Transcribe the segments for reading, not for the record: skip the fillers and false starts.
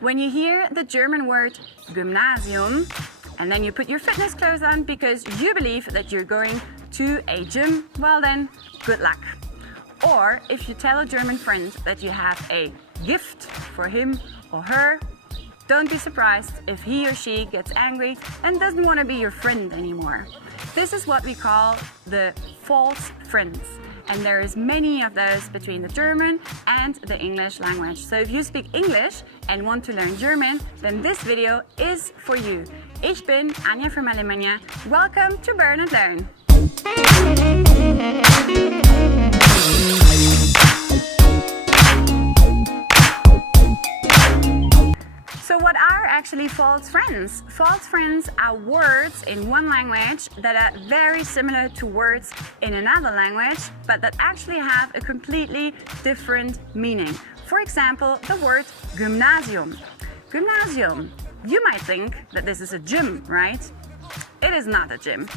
When you hear the German word Gymnasium, and then you put your fitness clothes on because you believe that you're going to a gym, well then, good luck. Or if you tell a German friend that you have a gift for him or her, don't be surprised if he or she gets angry and doesn't want to be your friend anymore. This is what we call the false friends. And there is many of those between the German and the English language. So if you speak English and want to learn German, then this video is for you. Ich bin Anja from Alemania. Welcome to Burn&Learn. So what are actually false friends? False friends are words in one language that are very similar to words in another language, but that actually have a completely different meaning. For example, the word Gymnasium. Gymnasium. You might think that this is a gym, right? It is not a gym.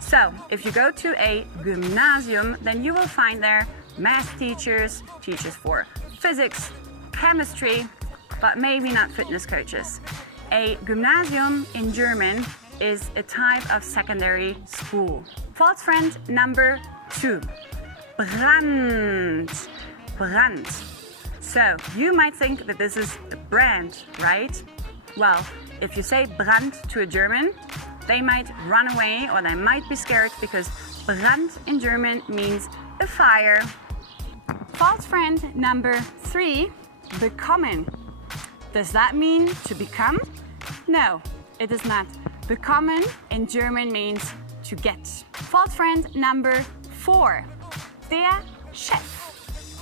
So if you go to a gymnasium, then you will find there math teachers, teachers for physics, chemistry, but maybe not fitness coaches. A gymnasium in German is a type of secondary school. False friend number 2. Brand. Brand. So you might think that this is a brand, right? Well, if you say Brand to a German, they might run away or they might be scared because Brand in German means a fire. False friend number 3. Bekommen. Does that mean to become? No, it does not. Bekommen in German means to get. False friend number 4. Der Chef.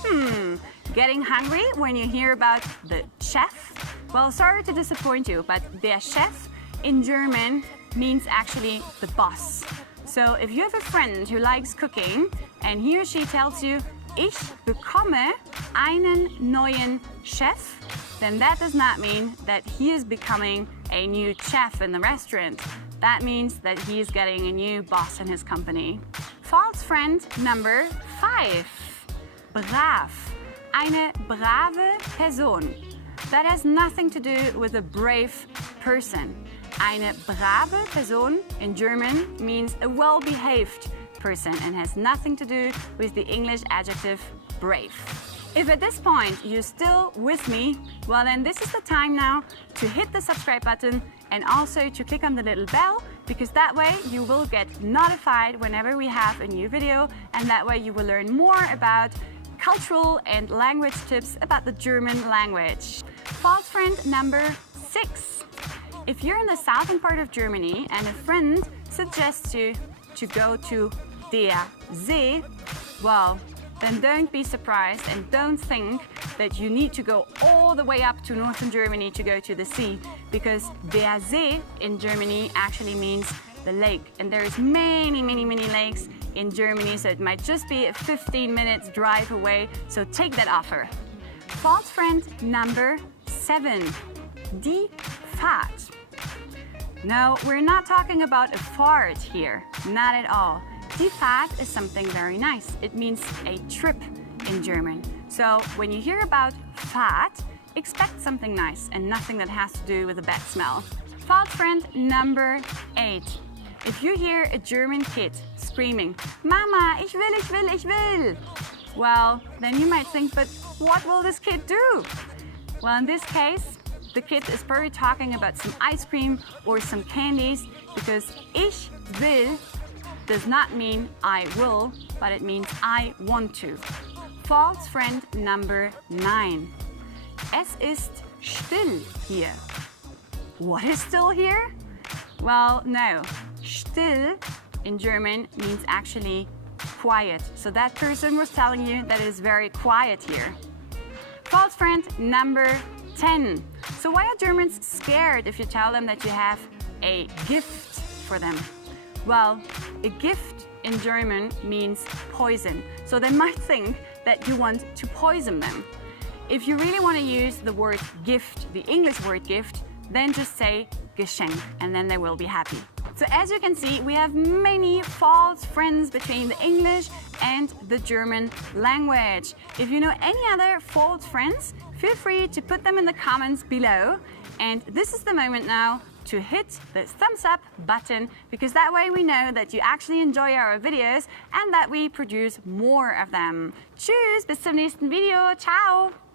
Getting hungry when you hear about the chef? Well, sorry to disappoint you, but der Chef in German means actually the boss. So if you have a friend who likes cooking and he or she tells you, Ich bekomme einen neuen Chef, then that does not mean that he is becoming a new chef in the restaurant. That means that he is getting a new boss in his company. False friend number 5. Brav. Eine brave Person. That has nothing to do with a brave person. Eine brave Person in German means a well-behaved person and has nothing to do with the English adjective brave. If at this point you're still with me, well then this is the time now to hit the subscribe button and also to click on the little bell, because that way you will get notified whenever we have a new video, and that way you will learn more about cultural and language tips about the German language. False friend number 6. If you're in the southern part of Germany and a friend suggests you to go to der See, well, then don't be surprised and don't think that you need to go all the way up to northern Germany to go to the sea, because der See in Germany actually means the lake, and there's many lakes in Germany, so it might just be a 15 minutes drive away, so take that offer. False friend number 7. Die Fahrt. No, we're not talking about a fart here, not at all. Die Fahrt is something very nice. It means a trip in German. So when you hear about Fahrt, expect something nice and nothing that has to do with a bad smell. False friend number 8. If you hear a German kid screaming, Mama, ich will, ich will, ich will. Well, then you might think, but what will this kid do? Well, in this case, the kid is probably talking about some ice cream or some candies, because ich will does not mean I will, but it means I want to. False friend number 9. Es ist still hier. What is still here? Well, no. Still in German means actually quiet. So that person was telling you that it is very quiet here. False friend number 10. So why are Germans scared if you tell them that you have a gift for them? Well, a gift in German means poison. So they might think that you want to poison them. If you really want to use the word gift, the English word gift, then just say Geschenk, and then they will be happy. So as you can see, we have many false friends between the English and the German language. If you know any other false friends, feel free to put them in the comments below. And this is the moment now to hit the thumbs up button, because that way we know that you actually enjoy our videos and that we produce more of them. Tschüss, bis zum nächsten Video. Ciao!